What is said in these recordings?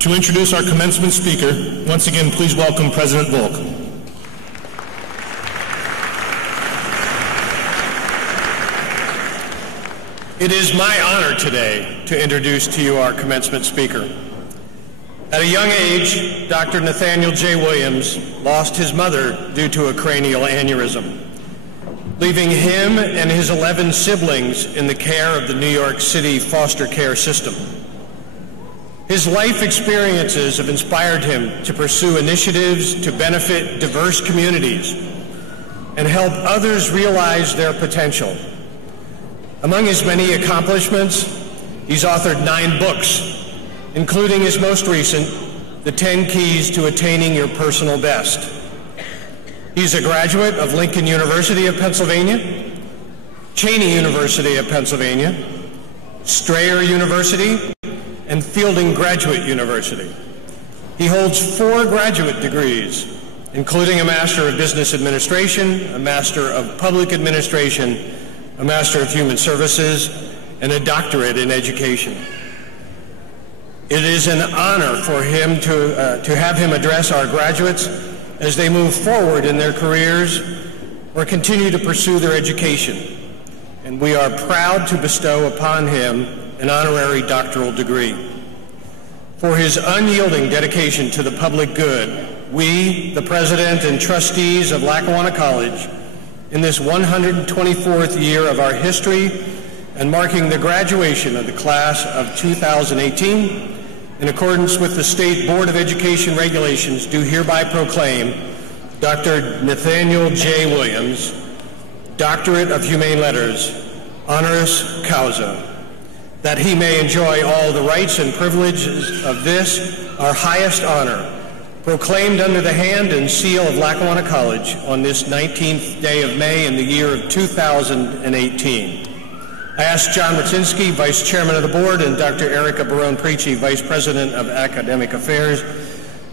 To introduce our commencement speaker, once again, please welcome President Volk. It is my honor today to introduce to you our commencement speaker. At a young age, Dr. Nathaniel J. Williams lost his mother due to a cranial aneurysm, leaving him and his 11 siblings in the care of the New York City foster care system. His life experiences have inspired him to pursue initiatives to benefit diverse communities and help others realize their potential. Among his many accomplishments, he's authored 9 books, including his most recent, The 10 Keys to Attaining Your Personal Best. He's a graduate of Lincoln University of Pennsylvania, Cheyney University of Pennsylvania, Strayer University, and Fielding Graduate University. He holds 4 graduate degrees, including a Master of Business Administration, a Master of Public Administration, a Master of Human Services, and a Doctorate in Education. It is an honor for him to have him address our graduates as they move forward in their careers or continue to pursue their education. And we are proud to bestow upon him an honorary doctoral degree. For his unyielding dedication to the public good, we, the President and trustees of Lackawanna College, in this 124th year of our history and marking the graduation of the class of 2018, in accordance with the State Board of Education regulations, do hereby proclaim Dr. Nathaniel J. Williams, Doctorate of Humane Letters, honoris causa, that he may enjoy all the rights and privileges of this, our highest honor, proclaimed under the hand and seal of Lackawanna College on this 19th day of May in the year of 2018. I ask John Raczynski, Vice Chairman of the Board, and Dr. Erica Barone-Preachy, Vice President of Academic Affairs,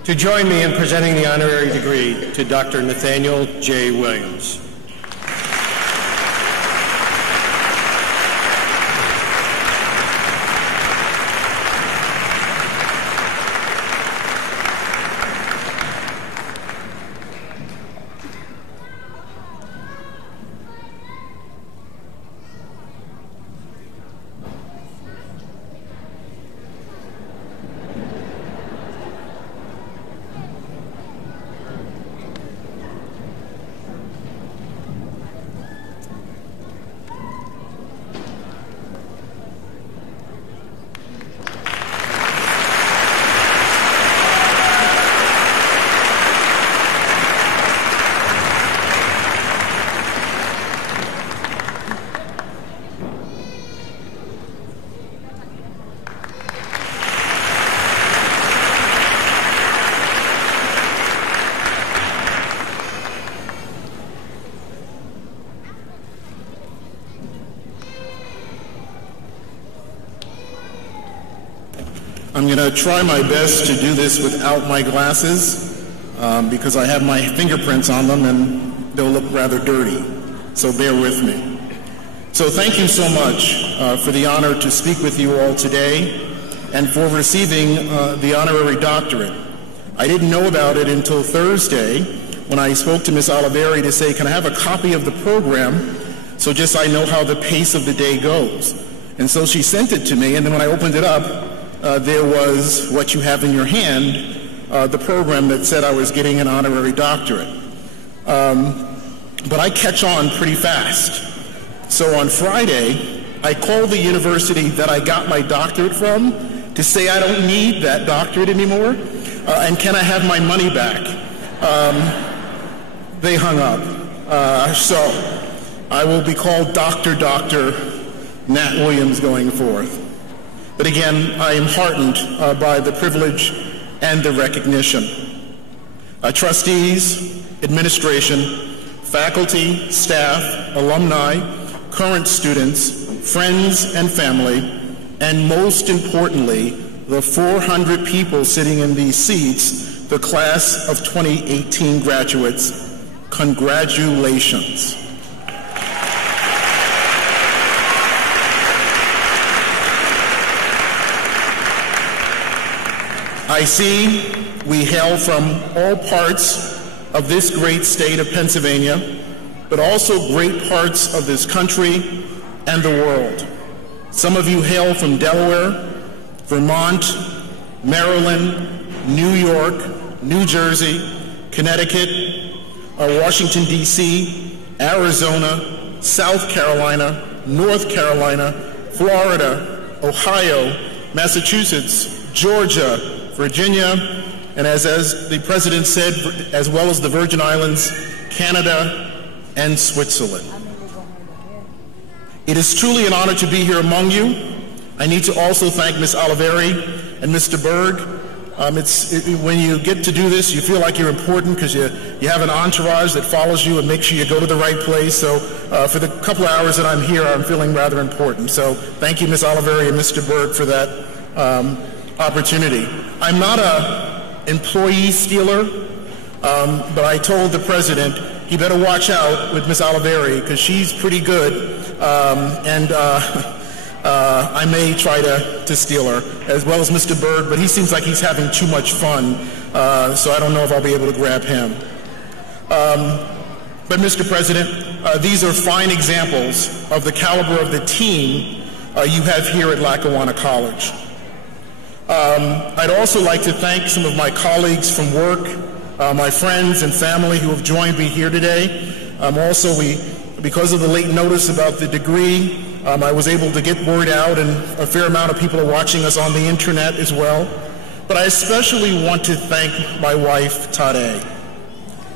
to join me in presenting the honorary degree to Dr. Nathaniel J. Williams. I'm going to try my best to do this without my glasses because I have my fingerprints on them and they'll look rather dirty, so bear with me. So thank you so much for the honor to speak with you all today and for receiving the honorary doctorate. I didn't know about it until Thursday when I spoke to Ms. Oliveri to say, can I have a copy of the program so just I know how the pace of the day goes? And so she sent it to me, and then when I opened it up, there was what you have in your hand, the program that said I was getting an honorary doctorate. But I catch on pretty fast. So on Friday, I called the university that I got my doctorate from to say I don't need that doctorate anymore, and can I have my money back? They hung up. So I will be called Dr. Nat Williams going forth. But again, I am heartened by the privilege and the recognition. Trustees, administration, faculty, staff, alumni, current students, friends and family, and most importantly, the 400 people sitting in these seats, the class of 2018 graduates, congratulations. I see we hail from all parts of this great state of Pennsylvania, but also great parts of this country and the world. Some of you hail from Delaware, Vermont, Maryland, New York, New Jersey, Connecticut, Washington, D.C., Arizona, South Carolina, North Carolina, Florida, Ohio, Massachusetts, Georgia, Virginia, and as the President said, as well as the Virgin Islands, Canada, and Switzerland. It is truly an honor to be here among you. I need to also thank Ms. Oliveri and Mr. Berg. When you get to do this, you feel like you're important because you have an entourage that follows you and makes sure you go to the right place. So for the couple of hours that I'm here, I'm feeling rather important. So thank you, Ms. Oliveri and Mr. Berg, for that opportunity. I'm not an employee stealer, but I told the President he better watch out with Ms. Oliveri because she's pretty good, and I may try to steal her, as well as Mr. Berg, but he seems like he's having too much fun, so I don't know if I'll be able to grab him. But Mr. President, these are fine examples of the caliber of the team you have here at Lackawanna College. I'd also like to thank some of my colleagues from work, my friends and family who have joined me here today. Because of the late notice about the degree, I was able to get word out, and a fair amount of people are watching us on the internet as well. But I especially want to thank my wife, Tade.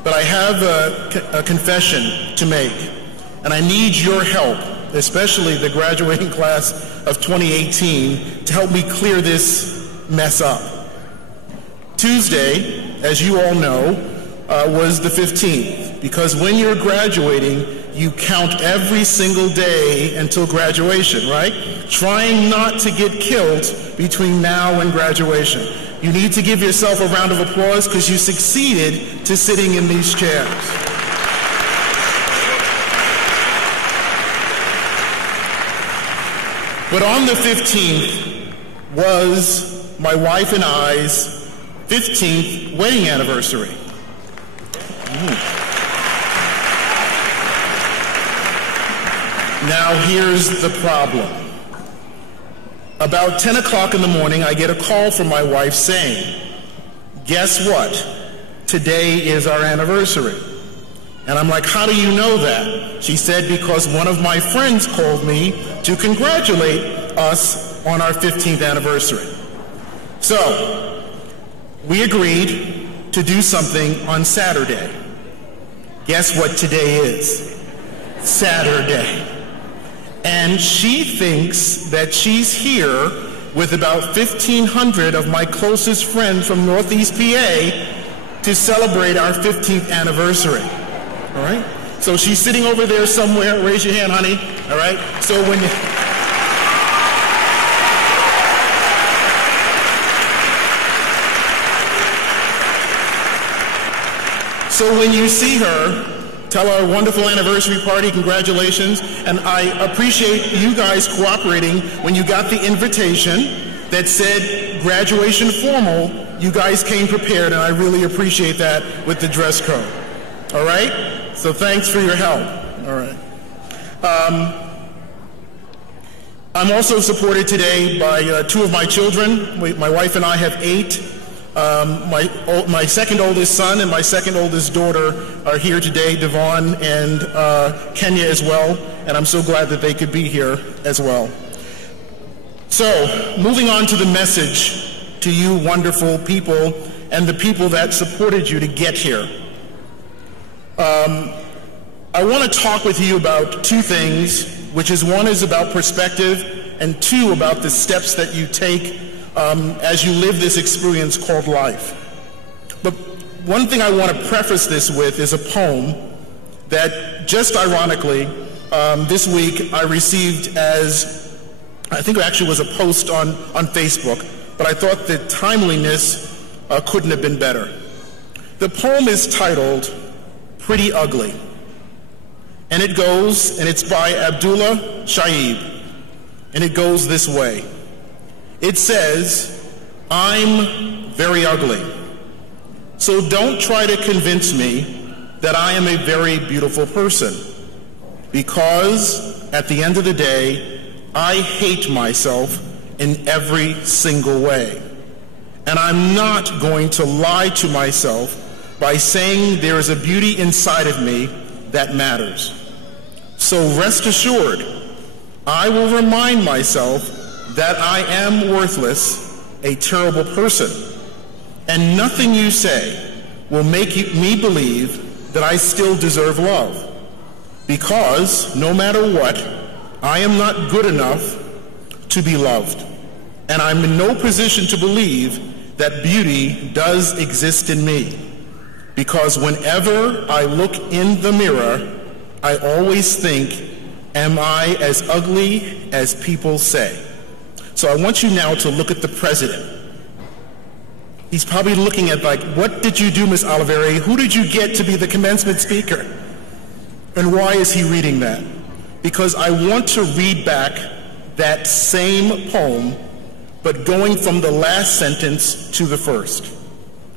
But I have a confession to make, and I need your help, especially the graduating class of 2018, to help me clear this mess up. Tuesday, as you all know, was the 15th, because when you're graduating, you count every single day until graduation, right? Trying not to get killed between now and graduation. You need to give yourself a round of applause because you succeeded to sitting in these chairs. But on the 15th was my wife and I's 15th wedding anniversary. Now here's the problem. About 10 o'clock in the morning, I get a call from my wife saying, guess what? Today is our anniversary. And I'm like, how do you know that? She said, because one of my friends called me to congratulate us on our 15th anniversary. So, we agreed to do something on Saturday. Guess what today is? Saturday. And she thinks that she's here with about 1,500 of my closest friends from Northeast PA to celebrate our 15th anniversary. All right? So she's sitting over there somewhere. Raise your hand, honey. All right? So when you see her, tell her a wonderful anniversary party, congratulations, and I appreciate you guys cooperating when you got the invitation that said graduation formal. You guys came prepared, and I really appreciate that with the dress code. All right? So thanks for your help. All right. I'm also supported today by two of my children. My wife and I have 8. My second oldest son and my second oldest daughter are here today, Devon and Kenya as well, and I'm so glad that they could be here as well. So, moving on to the message to you wonderful people and the people that supported you to get here. I want to talk with you about two things, which is one is about perspective and two about the steps that you take as you live this experience called life. But one thing I want to preface this with is a poem that, just ironically, this week I received as, I think it actually was a post on Facebook, but I thought the timeliness couldn't have been better. The poem is titled, Pretty Ugly. And it goes, and it's by Abdullah Shaib, and it goes this way. It says, I'm very ugly. So don't try to convince me that I am a very beautiful person, because at the end of the day, I hate myself in every single way. And I'm not going to lie to myself by saying there is a beauty inside of me that matters. So rest assured, I will remind myself that I am worthless, a terrible person, and nothing you say will make me believe that I still deserve love, because no matter what, I am not good enough to be loved, and I'm in no position to believe that beauty does exist in me, because whenever I look in the mirror, I always think, am I as ugly as people say? So I want you now to look at the president. He's probably looking at like, what did you do, Ms. Oliveri? Who did you get to be the commencement speaker? And why is he reading that? Because I want to read back that same poem, but going from the last sentence to the first.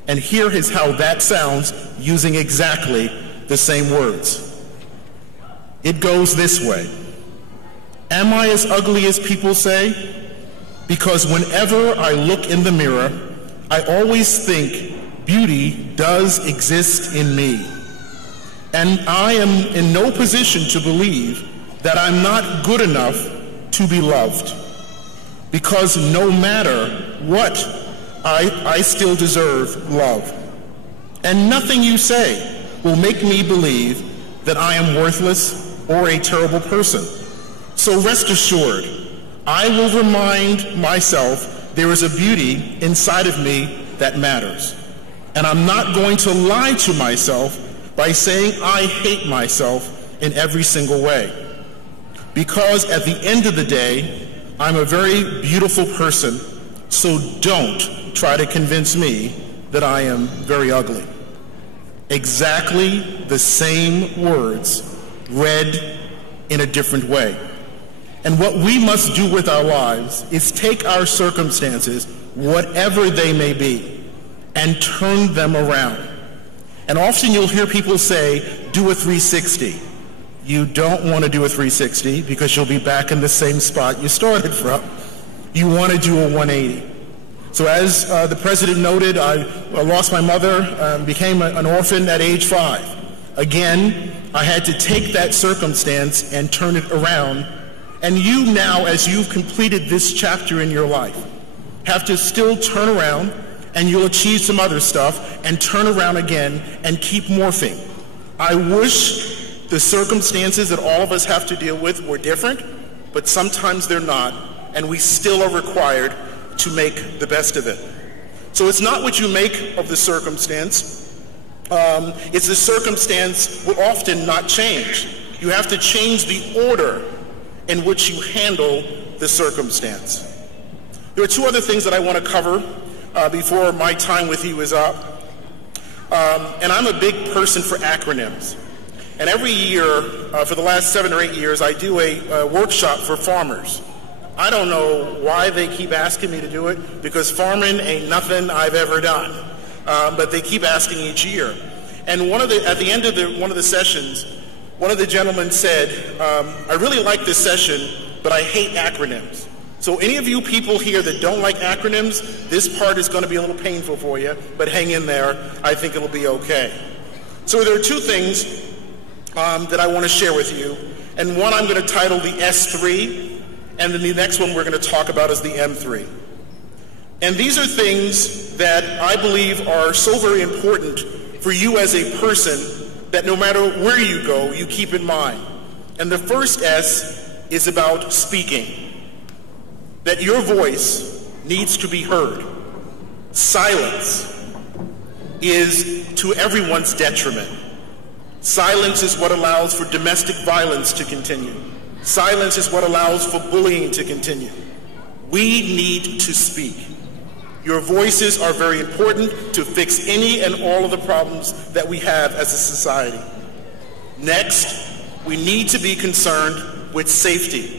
And here is how that sounds using exactly the same words. It goes this way. Am I as ugly as people say? Because whenever I look in the mirror, I always think beauty does exist in me. And I am in no position to believe that I'm not good enough to be loved. Because no matter what, I still deserve love. And nothing you say will make me believe that I am worthless or a terrible person. So rest assured, I will remind myself there is a beauty inside of me that matters. And I'm not going to lie to myself by saying I hate myself in every single way. Because at the end of the day, I'm a very beautiful person, so don't try to convince me that I am very ugly. Exactly the same words read in a different way. And what we must do with our lives is take our circumstances, whatever they may be, and turn them around. And often you'll hear people say, do a 360. You don't want to do a 360 because you'll be back in the same spot you started from. You want to do a 180. So as the president noted, I lost my mother, became an orphan at age 5. Again, I had to take that circumstance and turn it around. And you now, as you've completed this chapter in your life, have to still turn around, and you'll achieve some other stuff, and turn around again and keep morphing. I wish the circumstances that all of us have to deal with were different, but sometimes they're not, and we still are required to make the best of it. So it's not what you make of the circumstance, it's the circumstance will often not change. You have to change the order in which you handle the circumstance. There are two other things that I want to cover before my time with you is up. And I'm a big person for acronyms. And every year, for the last 7 or 8 years, I do a workshop for farmers. I don't know why they keep asking me to do it, because farming ain't nothing I've ever done. But they keep asking each year. And at the end of one of the sessions, one of the gentlemen said, I really like this session, but I hate acronyms. So any of you people here that don't like acronyms, this part is going to be a little painful for you, but hang in there. I think it'll be okay. So there are two things that I want to share with you. And one I'm going to title the S3, and then the next one we're going to talk about is the M3. And these are things that I believe are so very important for you as a person that no matter where you go, you keep in mind. And the first S is about speaking. That your voice needs to be heard. Silence is to everyone's detriment. Silence is what allows for domestic violence to continue. Silence is what allows for bullying to continue. We need to speak. Your voices are very important to fix any and all of the problems that we have as a society. Next, we need to be concerned with safety.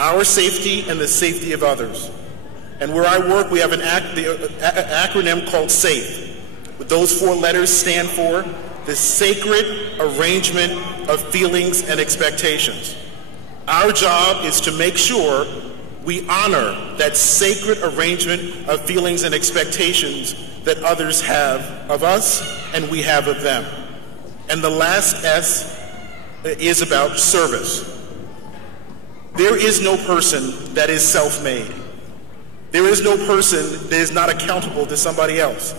Our safety and the safety of others. And where I work, we have an acronym called SAFE. What those 4 letters stand for, the Sacred Arrangement of Feelings and Expectations. Our job is to make sure we honor that sacred arrangement of feelings and expectations that others have of us and we have of them. And the last S is about service. There is no person that is self-made. There is no person that is not accountable to somebody else.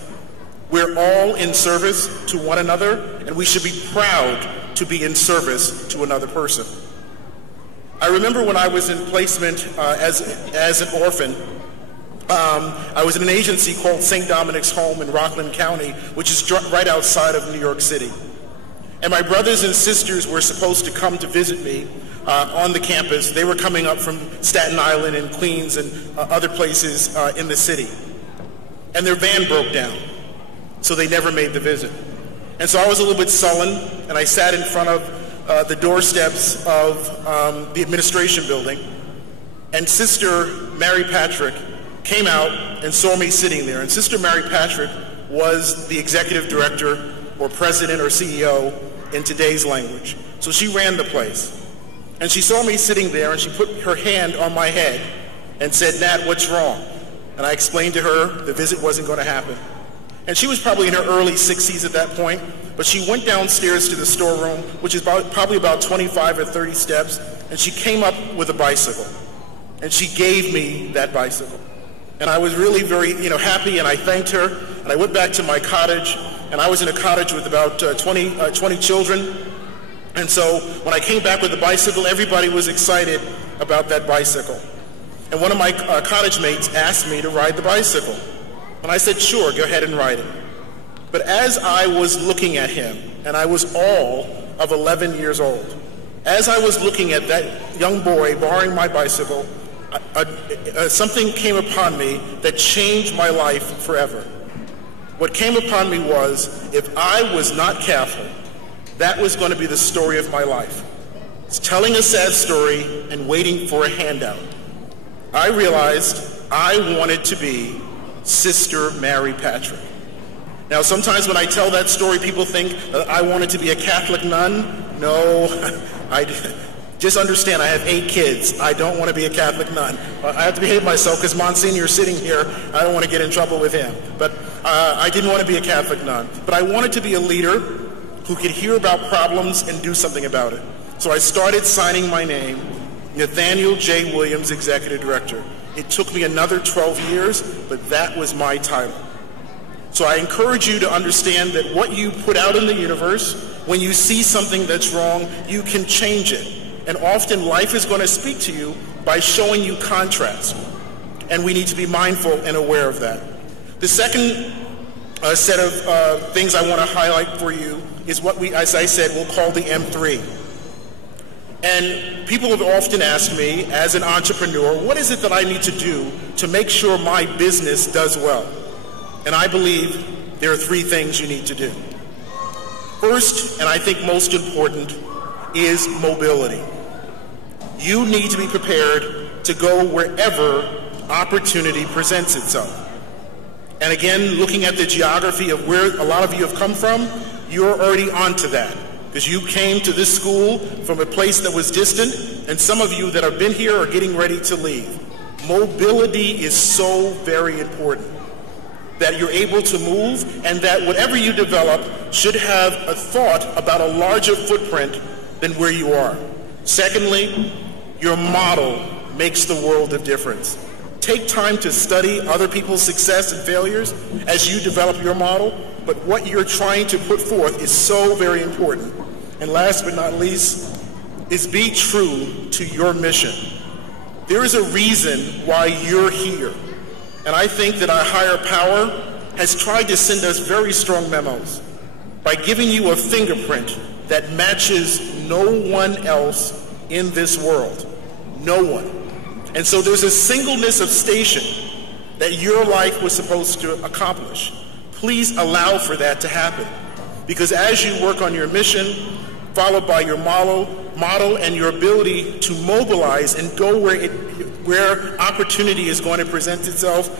We're all in service to one another, and we should be proud to be in service to another person. I remember when I was in placement as an orphan, I was in an agency called St. Dominic's Home in Rockland County, which is right outside of New York City. And my brothers and sisters were supposed to come to visit me on the campus. They were coming up from Staten Island and Queens and other places in the city. And their van broke down, so they never made the visit. And so I was a little bit sullen, and I sat in front of the doorsteps of the administration building, and Sister Mary Patrick came out and saw me sitting there. And Sister Mary Patrick was the executive director or president or CEO in today's language. So she ran the place. And she saw me sitting there, and she put her hand on my head and said, "Nat, what's wrong?" And I explained to her the visit wasn't going to happen. And she was probably in her early 60s at that point, but she went downstairs to the storeroom, which is probably about 25 or 30 steps, and she came up with a bicycle. And she gave me that bicycle. And I was really very happy, and I thanked her, and I went back to my cottage, and I was in a cottage with about 20 children. And so when I came back with the bicycle, everybody was excited about that bicycle. And one of my cottage mates asked me to ride the bicycle. And I said, "Sure, go ahead and ride it." But as I was looking at him, and I was all of 11 years old, as I was looking at that young boy borrowing my bicycle, something came upon me that changed my life forever. What came upon me was, if I was not careful, that was going to be the story of my life. It's telling a sad story and waiting for a handout. I realized I wanted to be Sister Mary Patrick. Now, sometimes when I tell that story, people think I wanted to be a Catholic nun. No, just understand, I have 8 kids. I don't want to be a Catholic nun. I have to behave myself because Monsignor is sitting here. I don't want to get in trouble with him. But I didn't want to be a Catholic nun. But I wanted to be a leader who could hear about problems and do something about it. So I started signing my name, Nathaniel J. Williams, Executive Director. It took me another 12 years, but that was my title. So I encourage you to understand that what you put out in the universe, when you see something that's wrong, you can change it. And often life is going to speak to you by showing you contrast. And we need to be mindful and aware of that. The second set of things I want to highlight for you is what we, as I said, we'll call the M3. And people have often asked me, as an entrepreneur, what is it that I need to do to make sure my business does well? And I believe there are 3 things you need to do. First, and I think most important, is mobility. You need to be prepared to go wherever opportunity presents itself. And again, looking at the geography of where a lot of you have come from, you're already onto that, because you came to this school from a place that was distant, and some of you that have been here are getting ready to leave. Mobility is so very important, that you're able to move, and that whatever you develop should have a thought about a larger footprint than where you are. Secondly, your model makes the world of difference. Take time to study other people's success and failures as you develop your model, but what you're trying to put forth is so very important. And last but not least, is be true to your mission. There is a reason why you're here. And I think that our higher power has tried to send us very strong memos by giving you a fingerprint that matches no one else in this world. No one. And so there's a singleness of station that your life was supposed to accomplish. Please allow for that to happen. Because as you work on your mission, followed by your model and your ability to mobilize and go where where opportunity is going to present itself,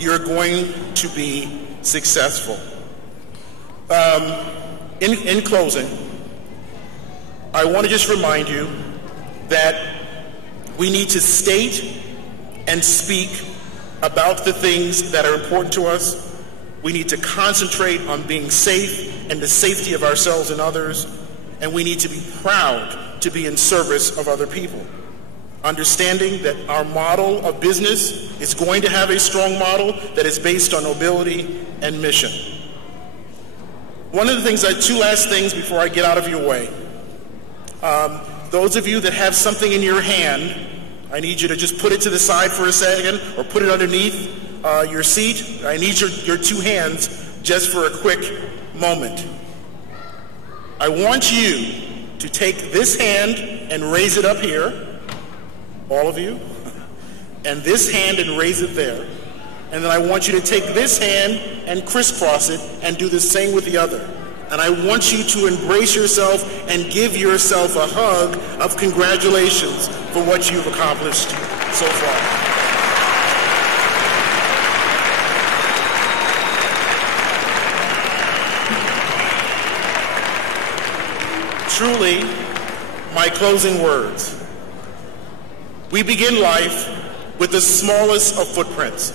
you're going to be successful. In closing, I want to just remind you that we need to state and speak about the things that are important to us. We need to concentrate on being safe and the safety of ourselves and others, and we need to be proud to be in service of other people. Understanding that our model of business is going to have a strong model that is based on nobility and mission. One of the things, two last things before I get out of your way. Those of you that have something in your hand, I need you to just put it to the side for a second or put it underneath your seat. I need your two hands just for a quick moment. I want you to take this hand and raise it up here, all of you, and this hand and raise it there. And then I want you to take this hand and crisscross it and do the same with the other. And I want you to embrace yourself and give yourself a hug of congratulations for what you've accomplished so far. Truly, my closing words. We begin life with the smallest of footprints.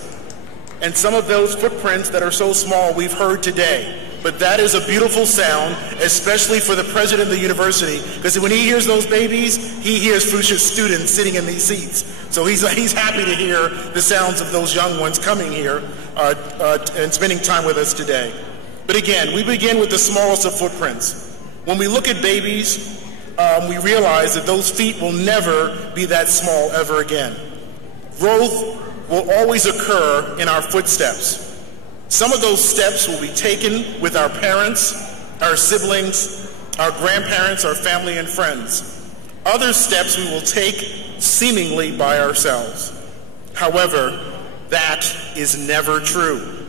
And some of those footprints that are so small we've heard today. But that is a beautiful sound, especially for the president of the university, because when he hears those babies, he hears future students sitting in these seats. So he's happy to hear the sounds of those young ones coming here and spending time with us today. But again, we begin with the smallest of footprints. When we look at babies, we realize that those feet will never be that small ever again. Growth will always occur in our footsteps. Some of those steps will be taken with our parents, our siblings, our grandparents, our family and friends. Other steps we will take seemingly by ourselves. However, that is never true.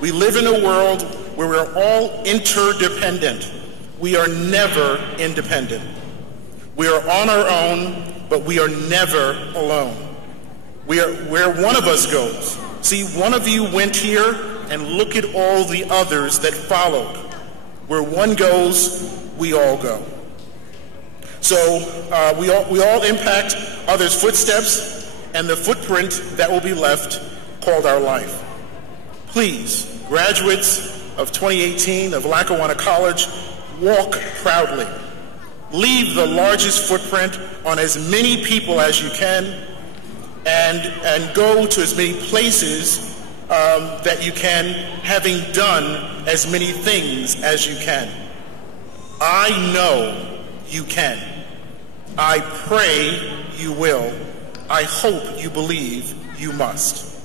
We live in a world where we're all interdependent. We are never independent. We are on our own, but we are never alone. We are where one of us goes. See, one of you went here, and look at all the others that followed. Where one goes, we all go. So we all impact others' footsteps and the footprint that will be left called our life. Please, graduates of 2018 of Lackawanna College, walk proudly. Leave the largest footprint on as many people as you can and go to as many places that you can, having done as many things as you can. I know you can. I pray you will. I hope you believe you must.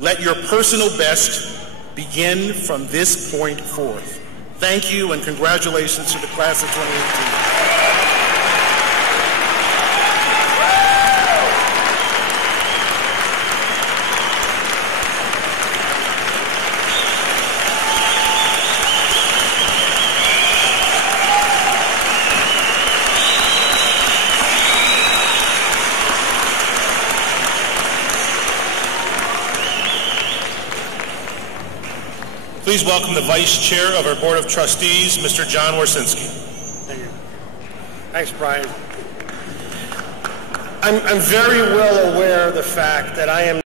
Let your personal best begin from this point forth. Thank you and congratulations to the class of 2018. Please welcome the Vice Chair of our Board of Trustees, Mr. John Warsinski. Thank you. Thanks, Brian. I'm very well aware of the fact that I am